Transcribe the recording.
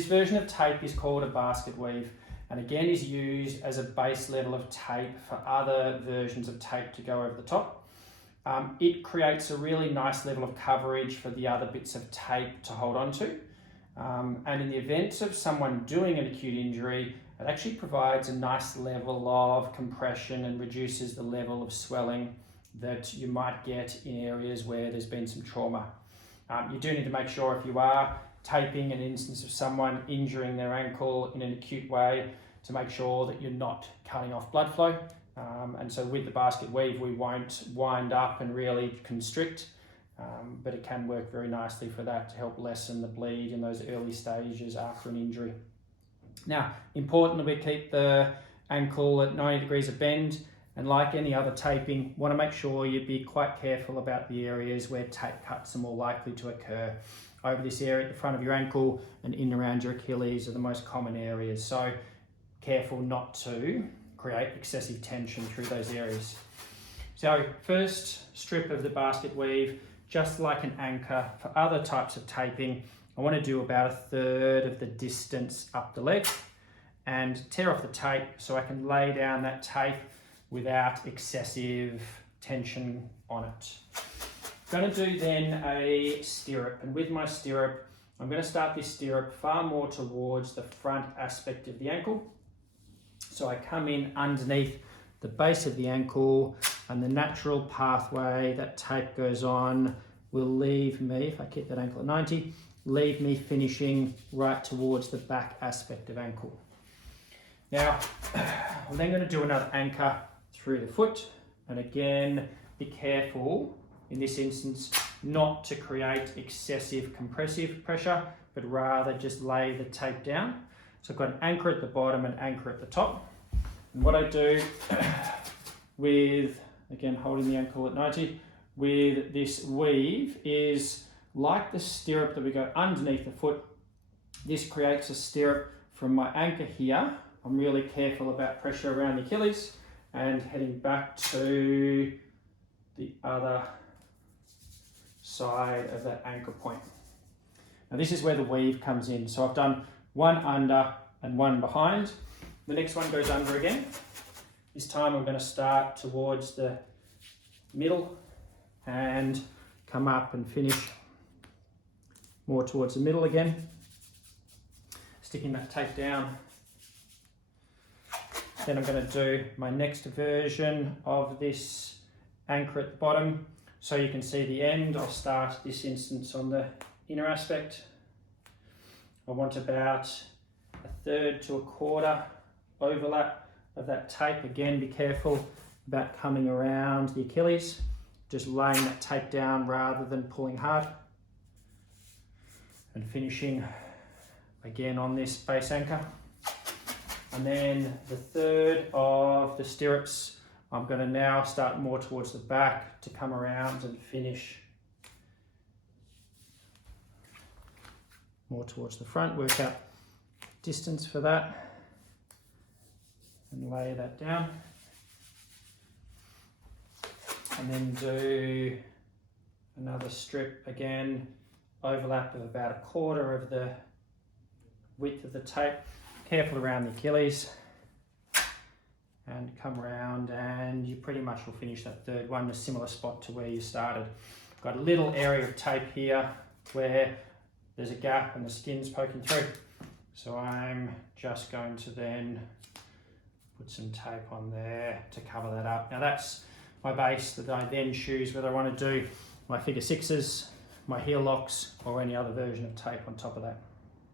This version of tape is called a Basketweave, and again is used as a base level of tape for other versions of tape to go over the top. It creates a really nice level of coverage for the other bits of tape to hold on to. And in the event of someone doing an acute injury, it actually provides a nice level of compression and reduces the level of swelling that you might get in areas where there's been some trauma. You do need to make sure, if you are taping an instance of someone injuring their ankle in an acute way, to make sure that you're not cutting off blood flow. And so with the Basketweave, we won't wind up and really constrict, but it can work very nicely for that to help lessen the bleed in those early stages after an injury. Now, importantly, we keep the ankle at 90 degrees of bend, and like any other taping, want to make sure you be quite careful about the areas where tape cuts are more likely to occur. Over this area at the front of your ankle and in around your Achilles are the most common areas, so careful not to create excessive tension through those areas. So first strip of the Basketweave, just like an anchor for other types of taping, I want to do about 1/3 of the distance up the leg and tear off the tape so I can lay down that tape without excessive tension on it. I'm going to do then a stirrup, and with my stirrup, I'm going to start this stirrup far more towards the front aspect of the ankle. So I come in underneath the base of the ankle, and the natural pathway that tape goes on will leave me, if I keep that ankle at 90, leave me finishing right towards the back aspect of ankle. Now, I'm then going to do another anchor through the foot, and again, be careful in this instance not to create excessive compressive pressure, but rather just lay the tape down. So I've got an anchor at the bottom and anchor at the top. And what I do with, again, holding the ankle at 90, with this weave is like the stirrup that we go underneath the foot. This creates a stirrup from my anchor here. I'm really careful about pressure around the Achilles and heading back to the other side of that anchor point. Now this is where the weave comes in. So I've done one under and one behind. The next one goes under again. This time I'm going to start towards the middle and come up and finish more towards the middle again. Sticking that tape down. Then I'm going to do my next version of this anchor at the bottom. So you can see the end. I'll start this instance on the inner aspect. I want about 1/3 to 1/4 overlap of that tape. Again, be careful about coming around the Achilles. Just laying that tape down rather than pulling hard. And finishing again on this base anchor. And then the third of the stirrups, I'm going to now start more towards the back to come around and finish more towards the front. Work out distance for that and lay that down. And then do another strip again, overlap of about 1/4 of the width of the tape. Careful around the Achilles. And come around and you pretty much will finish that third one in a similar spot to where you started. Got a little area of tape here where there's a gap and the skin's poking through. So I'm just going to then put some tape on there to cover that up. Now that's my base that I then choose whether I want to do my figure 6s, my heel locks, or any other version of tape on top of that.